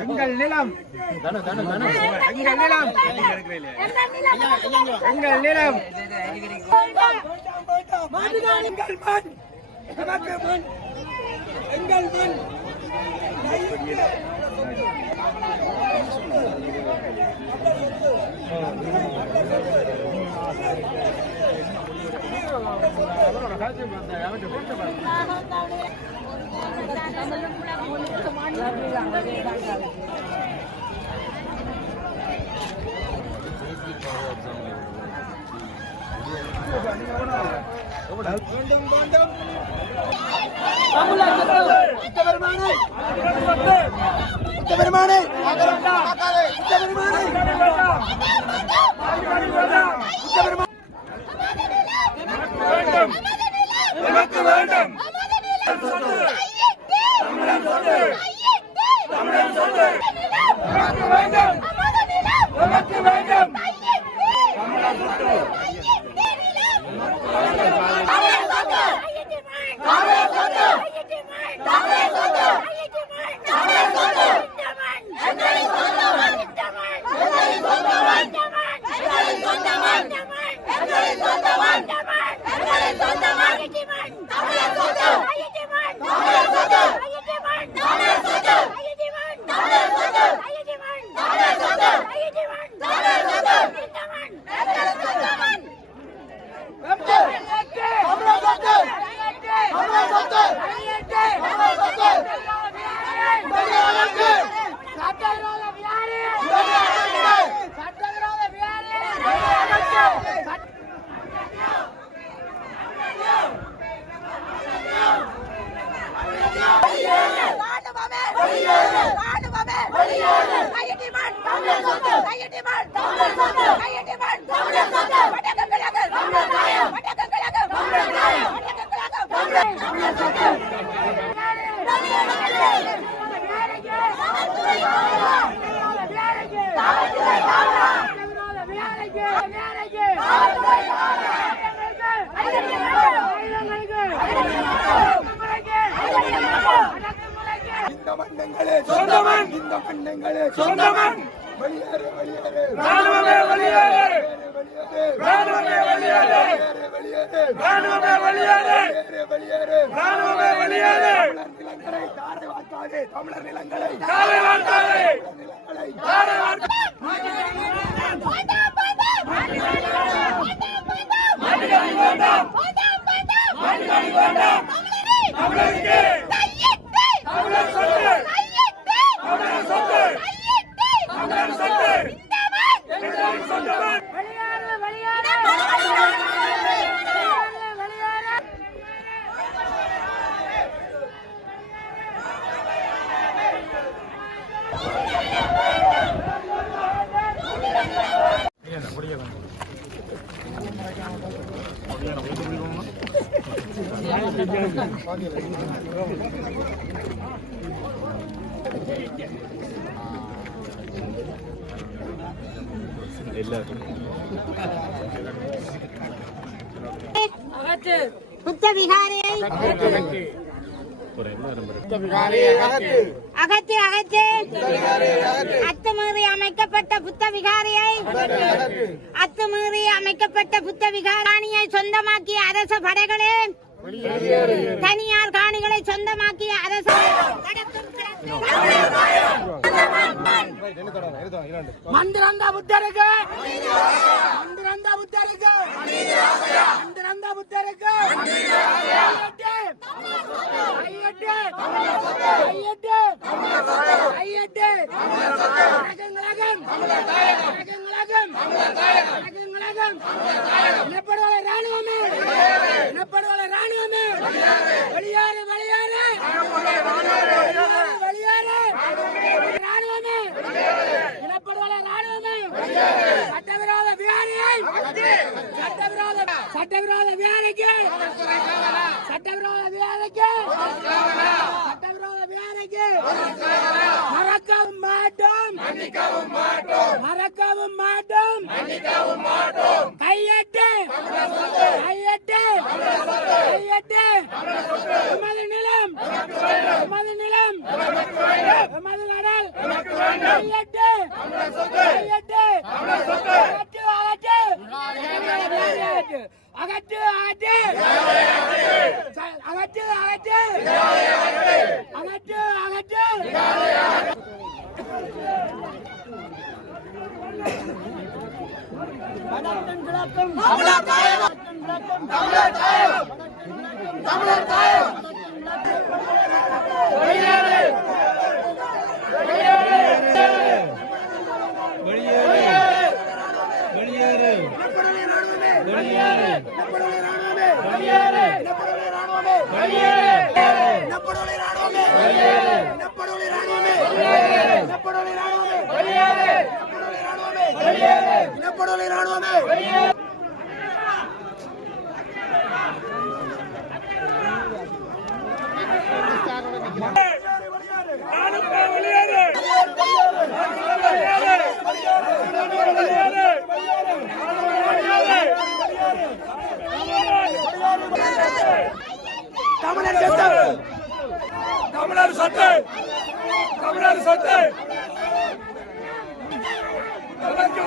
எங்கள் நிலம் எங்கள் நிலம் எங்கள் நிலம் எங்கள் மண் தமிழர் நிலங்களை புத்த விகாரையை அகற்று அத்துமீறி அமைக்கப்பட்ட புத்த விகாரையை காணியை சொந்தமாக்கிய அரச படைகளே, தனியார் காணிகளை சொந்தமாக்கிய அரச மந்திரந்த புத்தருக்கு ராணுவமே வெளியேறு ராணுவமே இனப்படுகொலை ராணுவமே சட்டவிரோத விகாரியை சட்டவிரோத விகாரிக்கு மறக்கவும் மாட்டோம் கையெட்டு நமது நிலம் தமிழர் சொத்து தமிழர் சொத்து நமக்கு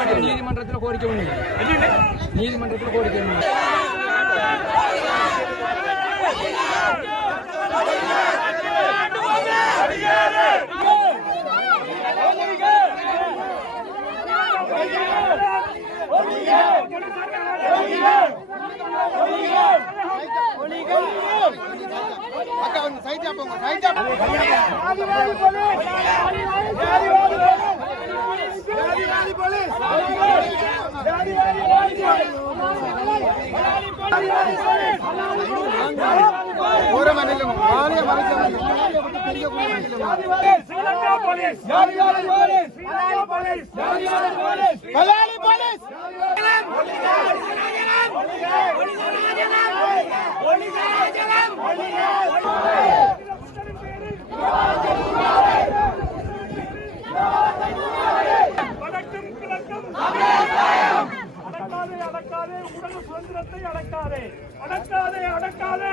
வேண்டும் நீதிமன்றத்தில் கோரிக்கை ஒண்ணு நீதிமன்றத்தில் கோரிக்கை ஒண்ணு சுதந்திரத்தை அடக்காதே அடக்காதே அடக்காதே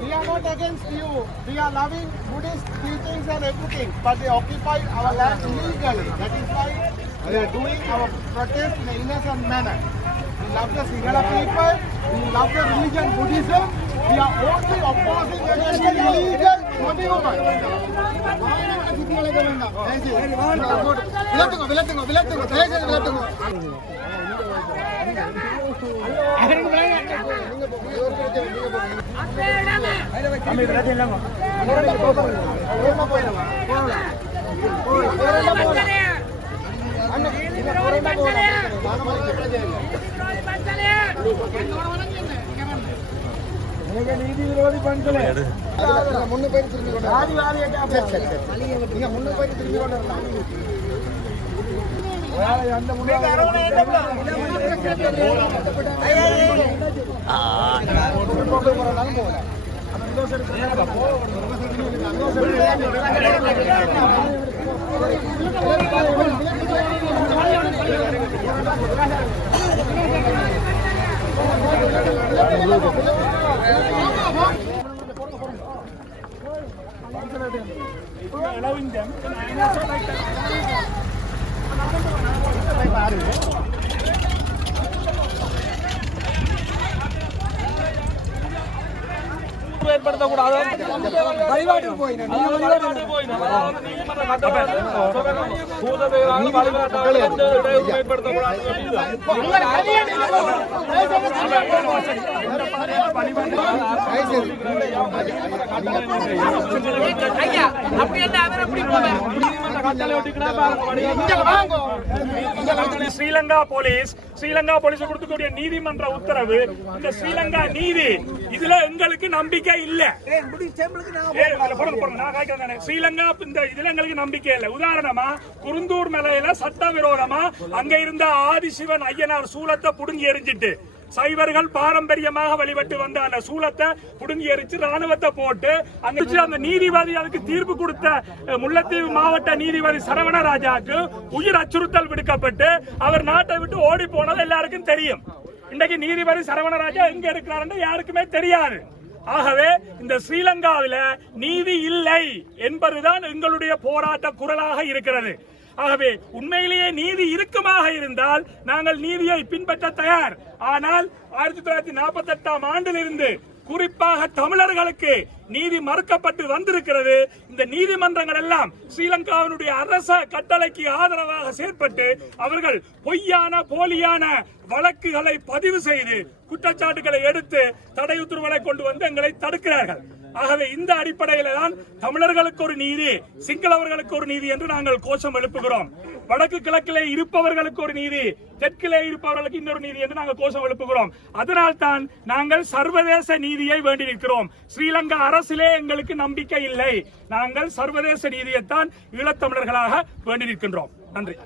We are not against you. We are loving Buddhist teachings and everything, but they occupy our land illegally. That is why we are doing our protest in an innocent manner. We love the Sinhala people. We love the religion Buddhism. We are only opposing against the illegal movement. நீதி விரோதி பண்களை முன்னு போய் திரும்பி கொண்டு நீங்க முன்னு போய் திரும்பி கொண்டு அந்த போகலாம் allowing them. And also like that. Sri Lanka police கொடுக்கக்கூடிய நீதிமன்ற உத்தரவு இந்த ஸ்ரீலங்கா நீதி இதுல எங்களுக்கு நம்பிக்கை இல்ல. ஸ்ரீலங்கா இந்த இதுல எங்களுக்கு நம்பிக்கை இல்ல. உதாரணமா குருந்தூர் மலையில சட்டவிரோதமா அங்க இருந்த ஆதிசிவன் ஐயனார் சூலத்தை புடுங்கி எரிஞ்சிட்டு சைவர்கள் பாரம்பரியமாக வழிபட்டு வந்த அந்த சூலத்தை புடுங்கி எரிச்சு ராணுவத்தை போட்டு அங்க அந்த நீதிபதி அதுக்கு தீர்ப்பு கொடுத்த முல்லைத்தீவு மாவட்ட நீதிபதி சரவணராஜாவுக்கு உயிர் அச்சுறுத்தல் விடுக்கப்பட்டு அவர் நாட்டை விட்டு ஓடி போனது எல்லாருக்கும் தெரியும். இன்றைக்கு நீதிபதி சரவணராஜா எங்க இருக்கிறாருன்னு யாருக்குமே தெரியாது. ஆகவே இந்த ஸ்ரீலங்காவில நீதி இல்லை என்பதுதான் எங்களுடைய போராட்ட குரலாக இருக்கிறது. ஆகவே உண்மையிலேயே நீதி இருக்குமாக இருந்தால் நாங்கள் நீதியை பின்பற்ற தயார். ஆனால் 1948ஆம் ஆண்டிலிருந்து குறிப்பாக தமிழர்களுக்கு நீதி மறுக்கப்பட்டு வந்திருக்கிறது. இந்த நீதிமன்றங்கள் எல்லாம் ஸ்ரீலங்காவினுடைய அரச கட்டளைக்கு ஆதரவாக செயற்பட்டு அவர்கள் பொய்யான போலியான வழக்குகளை பதிவு செய்து குற்றச்சாட்டுகளை எடுத்து தடை உத்தரவுகளை கொண்டு வந்து எங்களை தடுக்கிறார்கள். ஆகவே இந்த அடிப்படையில தான் தமிழர்களுக்கு ஒரு நீதி, சிங்களவர்களுக்கு ஒரு நீதி என்று நாங்கள் கோஷம் எழுப்புகிறோம். வடக்கு கிழக்கிலே இருப்பவர்களுக்கு ஒரு நீதி, தெற்கிலே இருப்பவர்களுக்கு இன்னொரு நீதி என்று நாங்கள் கோஷம் எழுப்புகிறோம். அதனால் தான் நாங்கள் சர்வதேச நீதியை வேண்டி நிற்கிறோம். ஸ்ரீலங்கா அரசிலே எங்களுக்கு நம்பிக்கை இல்லை. நாங்கள் சர்வதேச நீதியைத்தான் ஈழத்தமிழர்களாக வேண்டி நிற்கின்றோம். நன்றி.